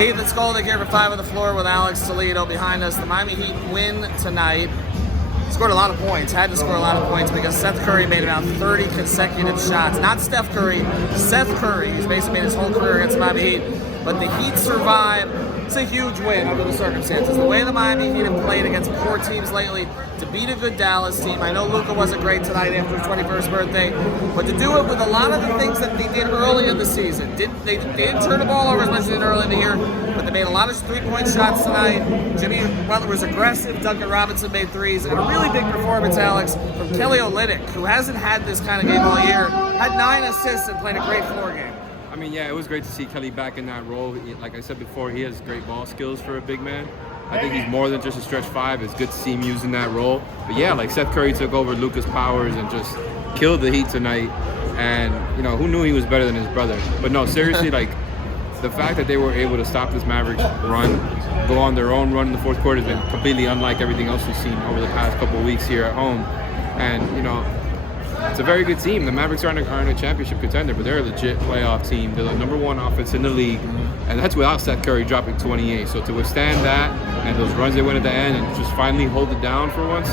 Heath and Skolnick here for 5 on the floor with Alex Toledo behind us. The Miami Heat win tonight. Scored a lot of points, had to score a lot of points because Seth Curry made about 30 consecutive shots. Not Steph Curry, Seth Curry. He's basically made his whole career against the Miami Heat. But the Heat survived. It's a huge win under the circumstances. The way the Miami Heat have played against poor teams lately, to beat a good Dallas team. I know Luka wasn't great tonight after his 21st birthday, but to do it with a lot of the things that they did early in the season. They didn't turn the ball over as much as they did early in the year, but they made a lot of three-point shots tonight. Jimmy Butler was aggressive. Duncan Robinson made threes. And a really big performance, Alex, from Kelly Olynyk, who hasn't had this kind of game all year. Had 9 assists and played a great floor game. I mean, yeah, it was great to see Kelly back in that role. Like I said before, he has great ball skills for a big man. I think he's more than just a stretch 5. It's good to see him using that role. But yeah, like Seth Curry took over Luka's powers and just killed the Heat tonight. And, you know, who knew he was better than his brother? But no, seriously, like, the fact that they were able to stop this Mavericks run, go on their own run in the fourth quarter has been completely unlike everything else we've seen over the past couple of weeks here at home. And, you know, it's a very good team. The Mavericks aren't a championship contender, but they're a legit playoff team. They're the #1 offense in the league, and that's without Seth Curry dropping 28. So to withstand that and those runs they win at the end and just finally hold it down for once,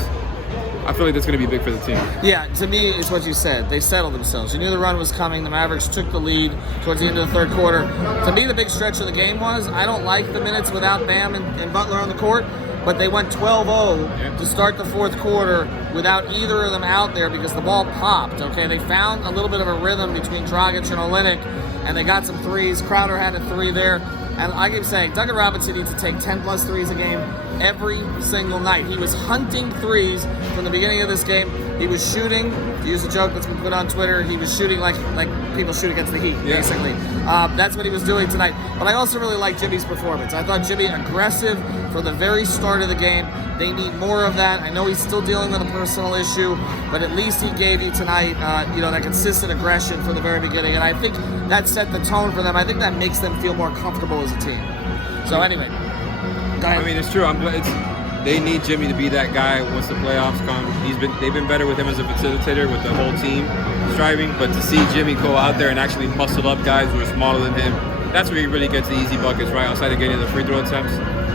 I feel like that's going to be big for the team. Yeah, to me, it's what you said. They settled themselves. You knew the run was coming. The Mavericks took the lead towards the end of the third quarter. To me, the big stretch of the game was, I don't like the minutes without Bam and Butler on the court, but they went 12-0 to start the fourth quarter without either of them out there because the ball popped, okay? They found a little bit of a rhythm between Dragic and Olynyk, and they got some threes. Crowder had a 3 there. And I keep saying, Duncan Robinson needs to take 10-plus threes a game every single night. He was hunting threes from the beginning of this game. He was shooting, to use a joke that's been put on Twitter, he was shooting like people shoot against the Heat, basically. That's what he was doing tonight. But I also really liked Jimmy's performance. I thought Jimmy aggressive from the very start of the game. They need more of that. I know he's still dealing with a personal issue, but at least he gave you tonight, that consistent aggression from the very beginning. And I think that set the tone for them. I think that makes them feel more comfortable as a team. So anyway, go ahead. I mean, it's true. They need Jimmy to be that guy once the playoffs come. They've been better with him as a facilitator with the whole team striving, but to see Jimmy go out there and actually muscle up guys who are smaller than him, that's where he really gets the easy buckets, right outside of getting the free throw attempts.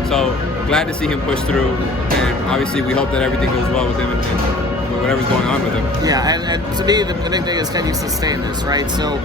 So glad to see him push through, and obviously we hope that everything goes well with him and whatever's going on with him. Yeah, and to me the big thing is, can you sustain this, right? So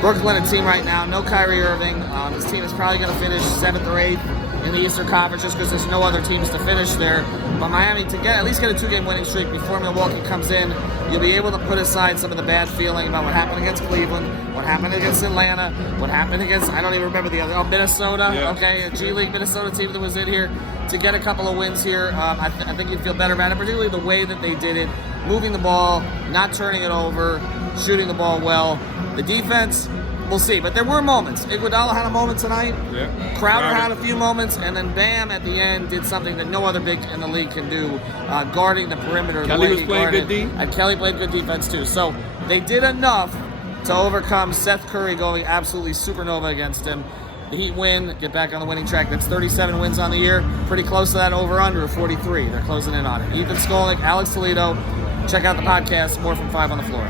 Brooklyn, a team right now, no Kyrie Irving. This team is probably going to finish 7th or 8th in the Eastern Conference just because there's no other teams to finish there. But Miami, to at least get a 2-game winning streak before Milwaukee comes in, you'll be able to put aside some of the bad feeling about what happened against Cleveland, what happened against Atlanta, what happened against, I don't even remember the other, Minnesota, okay, a G League Minnesota team that was in here. To get a couple of wins here, I think you'd feel better about it, particularly the way that they did it, moving the ball, not turning it over, shooting the ball well. The defense, we'll see, but there were moments. Iguodala had a moment tonight. Yeah. Crowder had a few moments, and then Bam at the end did something that no other big in the league can do, guarding the perimeter. Kelly was playing good D. And Kelly played good defense too. So they did enough to overcome Seth Curry going absolutely supernova against him. The Heat win, get back on the winning track. That's 37 wins on the year. Pretty close to that over-under of 43. They're closing in on it. Ethan Skolnick, Alex Toledo. Check out the podcast. More from 5 on the floor.